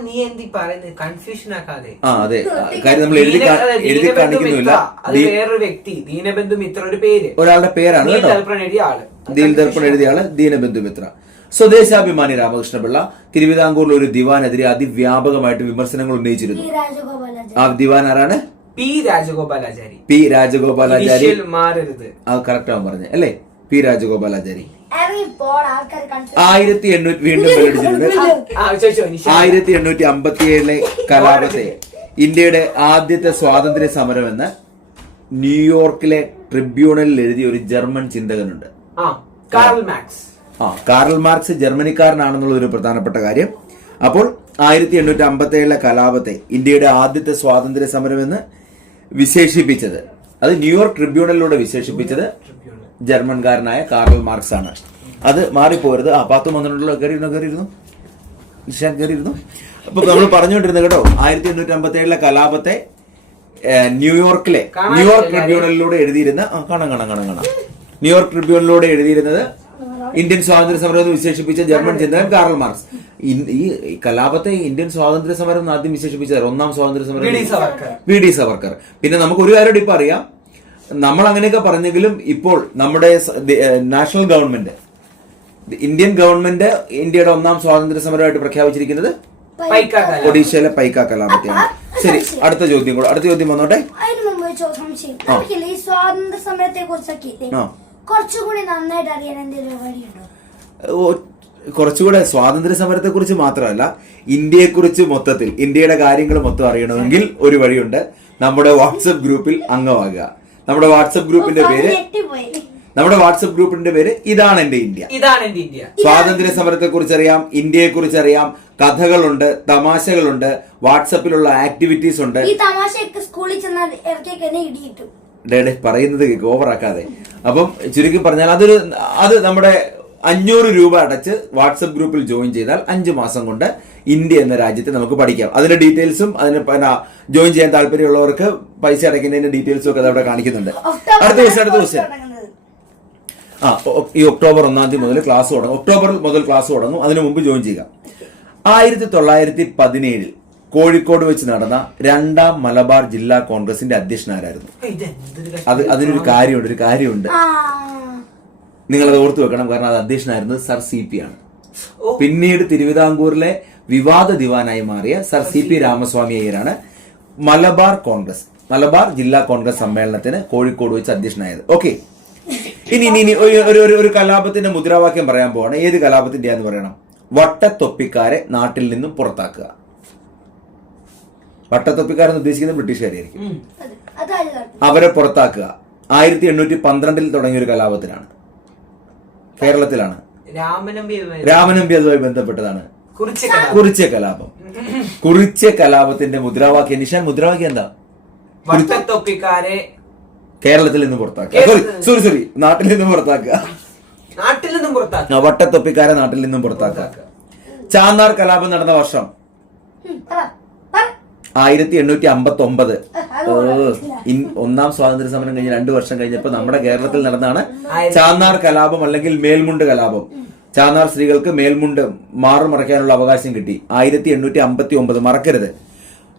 നീ എന്തി പറയുന്നത് കൺഫ്യൂഷൻ ആക്കാതെ. ആ അതെ. ആ, കാര്യം നമ്മൾ എഴുതി എഴുതി കാണിക്കുന്നില്ല വേറൊരു വ്യക്തി. ദീനബന്ധു മിത്ര ഒരു പേര്. ഒരാളുടെ പേരാണ് എഴുതിയ ആൾ. ദർപ്പൺ എഴുതിയ ആൾ ദീനബന്ധു മിത്ര. സ്വദേശാഭിമാനി രാമകൃഷ്ണപിള്ള തിരുവിതാംകൂറിൽ ഒരു ദിവാനെതിരെ അതിവ്യാപകമായിട്ട് വിമർശനങ്ങൾ ഉന്നയിച്ചിരുന്നു. ആ ദിവാൻ ആരാണ്? പി രാജഗോപാലാചാരി. പി രാജഗോപാലാചാരി. മാറരുത്. ആ കറക്റ്റ് ആവാൻ പറഞ്ഞത് അല്ലേ? പി രാജഗോപാലാചാരി. [LAUGHS] ആയിരത്തി എണ്ണൂറ്റി വീണ്ടും ആയിരത്തി എണ്ണൂറ്റി അമ്പത്തി ഏഴിലെ കലാപത്തെ ഇന്ത്യയുടെ ആദ്യത്തെ സ്വാതന്ത്ര്യ സമരം എന്ന് ന്യൂയോർക്കിലെ ട്രിബ്യൂണലിൽ എഴുതിയ ഒരു ജർമ്മൻ ചിന്തകനുണ്ട്. ആ കാർൽ മാക്സ് ആ കാർൽ മാർക്സ് ജർമ്മനിക്കാരനാണെന്നുള്ള ഒരു പ്രധാനപ്പെട്ട കാര്യം. അപ്പോൾ ആയിരത്തി എണ്ണൂറ്റി അമ്പത്തി ഏഴിലെ കലാപത്തെ ഇന്ത്യയുടെ ആദ്യത്തെ സ്വാതന്ത്ര്യ സമരം എന്ന് വിശേഷിപ്പിച്ചത്. അത് ന്യൂയോർക്ക് ട്രിബ്യൂണലിലൂടെ വിശേഷിപ്പിച്ചത് ജർമ്മൻകാരനായ കാർൽ മാർക്സ് ആണ്. അത് മാറിപ്പോരുത്. ആ പത്ത് പന്ത്രണ്ടിലോ കയറിയിരുന്നോ? കയറിയിരുന്നു? നിഷാൻ കയറിയിരുന്നു? അപ്പൊ നമ്മൾ പറഞ്ഞുകൊണ്ടിരുന്നത് കേട്ടോ ആയിരത്തി എണ്ണൂറ്റി അമ്പത്തി ഏഴിലെ കലാപത്തെ ന്യൂയോർക്കിലെ ന്യൂയോർക്ക് ട്രിബ്യൂണലിലൂടെ എഴുതിയിരുന്ന കാണാം കാണാം കാണാം കാണാം. ന്യൂയോർക്ക് ട്രിബ്യൂണലിലൂടെ എഴുതിയിരുന്നത് ഇന്ത്യൻ സ്വാതന്ത്ര്യ സമരം എന്ന് വിശേഷിപ്പിച്ച ജർമ്മൻ ചിന്തകൻ കാർൾ മാർക്സ്. ഈ കലാപത്തെ ഇന്ത്യൻ സ്വാതന്ത്ര്യ സമരം എന്ന് ആദ്യം വിശേഷിപ്പിച്ചത് ഒന്നാം സ്വാതന്ത്ര്യ സമരം വി ഡി സവർക്കർ. പിന്നെ നമുക്ക് ഒരു കാര്യം ഇപ്പൊ അറിയാം നമ്മൾ അങ്ങനെയൊക്കെ പറഞ്ഞെങ്കിലും ഇപ്പോൾ നമ്മുടെ നാഷണൽ ഗവൺമെന്റ് ഇന്ത്യൻ ഗവൺമെന്റ് ഇന്ത്യയുടെ ഒന്നാം സ്വാതന്ത്ര്യ സമരമായിട്ട് പ്രഖ്യാപിച്ചിരിക്കുന്നത് ഒഡീഷയിലെ പൈക്ക കലാപത്തെയാണ്. ശരി അടുത്ത ചോദ്യം കൂടെ അടുത്ത ചോദ്യം വന്നോട്ടെ. സ്വാതന്ത്ര്യ സമരത്തെ കുറിച്ചൊക്കെ. കുറച്ചുകൂടി നന്നായിട്ട് അറിയാൻ എന്തെങ്കിലും വഴിയുണ്ടോ? കുറച്ചുകൂടെ സ്വാതന്ത്ര്യ സമരത്തെ കുറിച്ച് മാത്രമല്ല ഇന്ത്യയെ കുറിച്ച് മൊത്തത്തിൽ ഇന്ത്യയുടെ കാര്യങ്ങൾ മൊത്തം അറിയണമെങ്കിൽ ഒരു വഴിയുണ്ട്. നമ്മുടെ വാട്സപ്പ് ഗ്രൂപ്പിൽ അംഗമാകുക. നമ്മുടെ വാട്സപ്പ് ഗ്രൂപ്പിന്റെ പേര് നമ്മുടെ വാട്സപ്പ് ഗ്രൂപ്പിന്റെ പേര് ഇതാണ് എന്റെ ഇന്ത്യ. ഇതാണ് എന്റെ ഇന്ത്യ. സ്വാതന്ത്ര്യ സമരത്തെ കുറിച്ച് അറിയാം ഇന്ത്യയെ കുറിച്ച് അറിയാം കഥകളുണ്ട് തമാശകളുണ്ട് വാട്സപ്പിലുള്ള ആക്ടിവിറ്റീസ് ഉണ്ട്. ഈ തമാശയൊക്കെ സ്കൂളിൽ ചെന്നാൽ ഇറക്കിയൊക്കെ എന്നെ ഇടി കിട്ടും ഡേഡേ പറയുന്നത് കേക്ക് ഓവറാക്കാതെ. അപ്പം ചുരുക്കി പറഞ്ഞാൽ അതൊരു അത് നമ്മുടെ അഞ്ഞൂറ് രൂപ അടച്ച് വാട്സപ്പ് ഗ്രൂപ്പിൽ ജോയിൻ ചെയ്താൽ അഞ്ച് മാസം കൊണ്ട് ഇന്ത്യ എന്ന രാജ്യത്തെ നമുക്ക് പഠിക്കാം. അതിന്റെ ഡീറ്റെയിൽസും അതിന് പിന്നെ ജോയിൻ ചെയ്യാൻ താല്പര്യമുള്ളവർക്ക് പൈസ അടയ്ക്കുന്നതിന്റെ ഡീറ്റെയിൽസും ഒക്കെ അതവിടെ കാണിക്കുന്നുണ്ട്. അടുത്ത ദിവസം അടുത്ത ദിവസം. ആ ഈ ഒക്ടോബർ ഒന്നാം തീയതി മുതൽ ക്ലാസ് തുടങ്ങും. ഒക്ടോബർ മുതൽ ക്ലാസ് തുടങ്ങും. അതിനു മുമ്പ് ജോയിൻ ചെയ്യുക. ആയിരത്തി തൊള്ളായിരത്തി പതിനേഴിൽ കോഴിക്കോട് വെച്ച് നടന്ന രണ്ടാം മലബാർ ജില്ലാ കോൺഗ്രസിന്റെ അധ്യക്ഷനാരായിരുന്നു. ഇതെന്തൊരു അത് അതിനൊരു കാര്യമുണ്ട് ഒരു കാര്യമുണ്ട്. നിങ്ങളത് നിങ്ങൾ അത് ഓർത്തു വെക്കണം കാരണം അത് അധ്യക്ഷനായിരുന്നത് സർ സി പി ആണ്. പിന്നീട് തിരുവിതാംകൂറിലെ വിവാദ ദിവാനായി മാറിയ സർ സി പി രാമസ്വാമി അയ്യരാണ് മലബാർ കോൺഗ്രസ് മലബാർ ജില്ലാ കോൺഗ്രസ് സമ്മേളനത്തിന് കോഴിക്കോട് വെച്ച് അധ്യക്ഷനായത്. ഓക്കെ. ഇനി ഇനി ഇനി ഒരു ഒരു കലാപത്തിന്റെ മുദ്രാവാക്യം പറയാൻ പോവാണ്. ഏത് കലാപത്തിന്റെയാന്ന് പറയണം? വട്ടത്തൊപ്പിക്കാരെ നാട്ടിൽ നിന്നും പുറത്താക്കുക. വട്ടത്തൊപ്പിക്കാരെന്ന് ഉദ്ദേശിക്കുന്നത് ബ്രിട്ടീഷുകാരായിരിക്കും. അവരെ പുറത്താക്കുക ആയിരത്തി എണ്ണൂറ്റി പന്ത്രണ്ടിൽ തുടങ്ങിയ ഒരു കലാപത്തിലാണ്. കേരളത്തിലാണ്. രാമനമ്പി അതുമായി ബന്ധപ്പെട്ടതാണ്. കുറിച്ച കലാപം. കുറിച്യ കലാപം. കുറിച്യ കലാപത്തിന്റെ മുദ്രാവാക്യം. നിഷാൻ മുദ്രാവാക്യം എന്താ? വട്ടത്തൊപ്പിക്കാരെ കേരളത്തിൽ നിന്ന് പുറത്താക്കുക. സോറി സോറി സോറി നാട്ടിൽ നിന്ന് പുറത്താക്കുക. നാട്ടിൽ നിന്നും പുറത്താക്കുക. വട്ടത്തൊപ്പിക്കാരെ നാട്ടിൽ നിന്നും പുറത്താക്കുക. ചാന്നാർ കലാപം നടന്ന വർഷം. ആയിരത്തി എണ്ണൂറ്റി അമ്പത്തി ഒമ്പത്. ഒന്നാം സ്വാതന്ത്ര്യ സമരം കഴിഞ്ഞ് രണ്ടു വർഷം കഴിഞ്ഞപ്പോൾ നമ്മുടെ കേരളത്തിൽ നടന്നാണ് ചാന്നാർ കലാപം അല്ലെങ്കിൽ മേൽമുണ്ട് കലാപം. ചാന്നാർ സ്ത്രീകൾക്ക് മേൽമുണ്ട് മാറുമറയ്ക്കാനുള്ള അവകാശം കിട്ടി. ആയിരത്തി എണ്ണൂറ്റി അമ്പത്തി ഒമ്പത് മറക്കരുത്.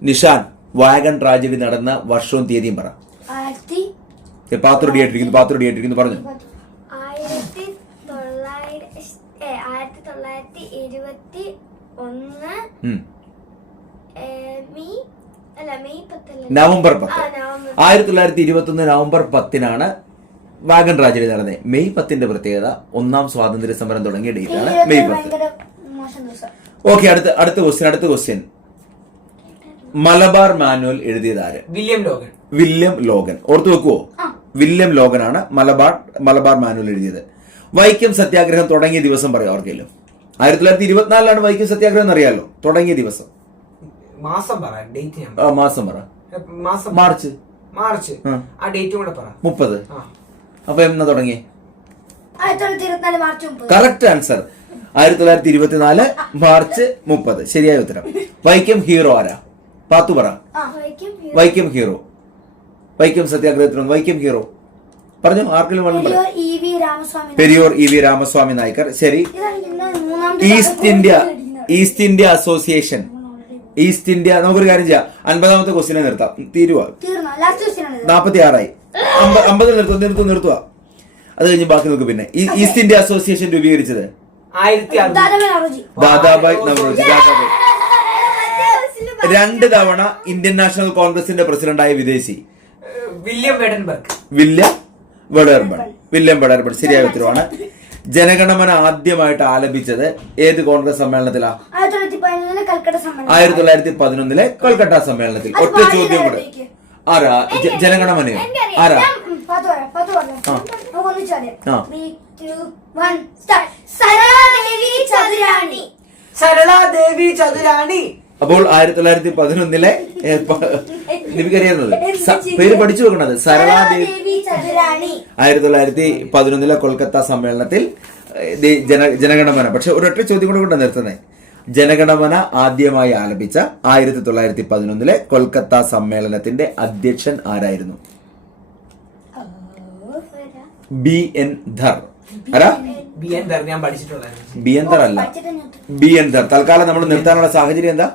നിഷാൻ വാഗൺ ട്രാജഡി നടന്ന വർഷവും തീയതിയും പറ. ആയിരത്തി ഏ, പാത്രം റെഡിയായിട്ടിരിക്കുന്നു പാത്രം റെഡിയായിട്ടിരിക്കുന്നു പറഞ്ഞു ആയിരത്തി തൊള്ളായിരത്തി ഇരുപത്തി ഒന്ന് മെയ് അല്ല മെയ് പത്തല്ല? നവംബർ പത്ത്. ആയിരത്തി തൊള്ളായിരത്തി ഇരുപത്തി ഒന്ന് നവംബർ പത്തിനാണ് വാഗൺ ട്രാജഡി നടന്നത്. മെയ് പത്തിന്റെ പ്രത്യേകത ഒന്നാം സ്വാതന്ത്ര്യ സമരം തുടങ്ങിയ ഡേറ്റ് ആണ് മെയ് പത്ത്. ഓക്കെ അടുത്ത അടുത്ത ക്വസ്റ്റ്യൻ അടുത്ത ക്വസ്റ്റ്യൻ മലബാർ മാനുവൽ എഴുതിയത് ആര്? William Logan. William Logan. ഓർത്തു വെക്കുവോ? വില്യം ആണ് മലബാർ മലബാർ മാനുവൽ എഴുതിയത്. വൈക്കം സത്യാഗ്രഹം തുടങ്ങിയ ദിവസം പറയാം അവർക്കെല്ലാം ആയിരത്തി തൊള്ളായിരത്തി ഇരുപത്തിനാലിലാണ് വൈക്കം സത്യാഗ്രഹം എന്നറിയാലോ? തുടങ്ങിയ ദിവസം. മാസം പറ ഡേറ്റ് ഞാൻ ആ മാസം പറ. മാസം മാർച്ച്. മാർച്ച്. ആ. ആ ഡേറ്റും കൂടെ പറ. മുപ്പത്. ആ. അപ്പൊ എന്നാ തുടങ്ങി? ആയിരത്തി തൊള്ളായിരത്തി ഇരുപത്തിനാല് മാർച്ച് മുപ്പത്. കറക്റ്റ് ആൻസർ ആയിരത്തി തൊള്ളായിരത്തി ഇരുപത്തിനാല് മാർച്ച് മുപ്പത്. ശരിയായ ഉത്തരം. വൈക്കം ഹീറോ ആരാ? പാത്തു പറ. ആ വൈക്കം വൈക്കം ഹീറോ. വൈക്കം സത്യാഗ്രഹത്തിനൊന്ന് വൈക്കം ഹീറോ. പറഞ്ഞു ആർക്കെങ്കിലും വേണം Periyar E V Ramaswamy Periyar E V Ramaswamy Naicker. ശരി. ഇതാണ് ഇന്ന് മൂന്നാമത്തെ East India East India association. East India നമുക്കൊരു കാര്യം ചെയ്യാം. അൻപതാമത്തെ ക്വസ്റ്റിനെ നിർത്താം. തീരുവ. നാപ്പത്തി ആറായി അമ്പത് നിർത്തുക നിർത്തുക നിർത്തുക അത് കഴിഞ്ഞ് ബാക്കി നോക്ക് പിന്നെ. ഈസ്റ്റ് ഇന്ത്യ അസോസിയേഷൻ രൂപീകരിച്ചത്? ആയിരത്തി ദാദാബായ് നവറോജി ദാദാബായ് നവറോജി ദാദാബായ് രണ്ട് തവണ ഇന്ത്യൻ നാഷണൽ കോൺഗ്രസിന്റെ പ്രസിഡന്റായ വിദേശി. William Wedderburn. William Wedderburn William Wedderburn ശരിയായ ഉത്തരവാണ്. ജനഗണമന ആദ്യമായിട്ട് ആലപിച്ചത് ഏത് കോൺഗ്രസ് സമ്മേളനത്തിലാണ് ആയിരത്തി തൊള്ളായിരത്തി കൽക്കട്ട പതിനൊന്നിലെ കൊൽക്കത്ത സമ്മേളനത്തിൽ. ഒറ്റ ചോദ്യം കൂടെ. ആരാ? ജനഗണമന ജനഗണമനയോ? ആരാ? സരളാദേവി ചതുരാണി. അപ്പോൾ ആയിരത്തി തൊള്ളായിരത്തി പതിനൊന്നിലെ എനിക്കറിയാവുന്നത് സ- പേര് പഠിച്ചു വെക്കണത്. സരളാദേവി ആയിരത്തി തൊള്ളായിരത്തി പതിനൊന്നിലെ കൊൽക്കത്ത സമ്മേളനത്തിൽ ജന ജനഗണമന. പക്ഷെ ഒരൊറ്റ ചോദ്യം കൂടെ കൊണ്ട് നിർത്തുന്നത് ജനഗണമന ആദ്യമായി ആലപിച്ച ആയിരത്തി തൊള്ളായിരത്തി പതിനൊന്നിലെ കൊൽക്കത്ത സമ്മേളനത്തിന്റെ അധ്യക്ഷൻ ആരായിരുന്നു? B N Dhar. ആരാ? ബി എൻ ധർ ഞാൻ പഠിച്ചിട്ടുള്ളായിരുന്നു ബി എൻ ധർ അല്ല. B N Dhar. തൽക്കാലം നമ്മൾ നിർത്താനുള്ള സാഹചര്യം എന്താ?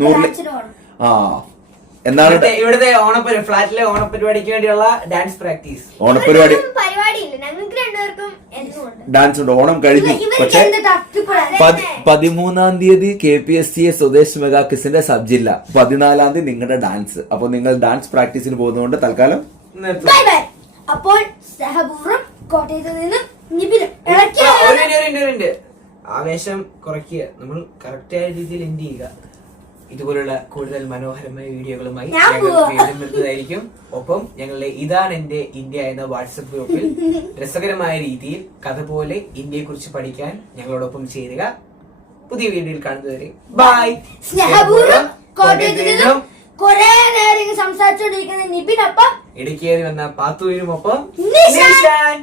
പോണം. ആ. എന്താണ് ഇവിടുത്തെ ഓണപ്പരി ഫ്ലാറ്റിലെ ഓണപരിപാടിക്ക് വേണ്ടിയുള്ള ഡാൻസ് പ്രാക്ടീസ് എന്നും ഡാൻസ് ഉണ്ട്. ഓണം കഴിഞ്ഞു. ഇവർക്ക് പക്ഷെ പതിമൂന്നാം തീയതി K P S C A Swadesh മെഗാക്കിസിന്റെ സബ്ജില്ല. സബ് ജില്ല പതിനാലാം തീയതി നിങ്ങളുടെ ഡാൻസ് അപ്പൊ നിങ്ങൾ ഡാൻസ് പ്രാക്ടീസിന് പോകുന്നതുകൊണ്ട് തൽക്കാലം ബൈ ബൈ അപ്പോൾ സ്നേഹപൂർവം കോട്ടയത്ത് നിന്നും. ആവേശം കുറയ്ക്കുക. നമ്മൾ കറക്റ്റായ ആയ രീതിയിൽ എൻഡ് ചെയ്യുക. ഇതുപോലുള്ള കൂടുതൽ മനോഹരമായ വീഡിയോകളുമായി വീണ്ടും വരുന്നതായിരിക്കും ഒപ്പം ഞങ്ങളുടെ ഇതാണ് എന്റെ ഇന്ത്യ എന്ന വാട്സപ്പ് ഗ്രൂപ്പിൽ രസകരമായ രീതിയിൽ കഥ പോലെ ഇന്ത്യയെ കുറിച്ച് പഠിക്കാൻ ഞങ്ങളോടൊപ്പം ചേരുക. പുതിയ വീഡിയോയിൽ കാണുന്നതുവരെ ബൈ. സ്നേഹപൂർവം കോട്ടയത്ത് നിന്നും കുറെ നേരം സംസാരിച്ചോണ്ടിരിക്കുന്ന നിബിനൊപ്പം ഇടുക്കിയേറി വന്ന പാത്തുവിനും ഒപ്പം നിഷാൻ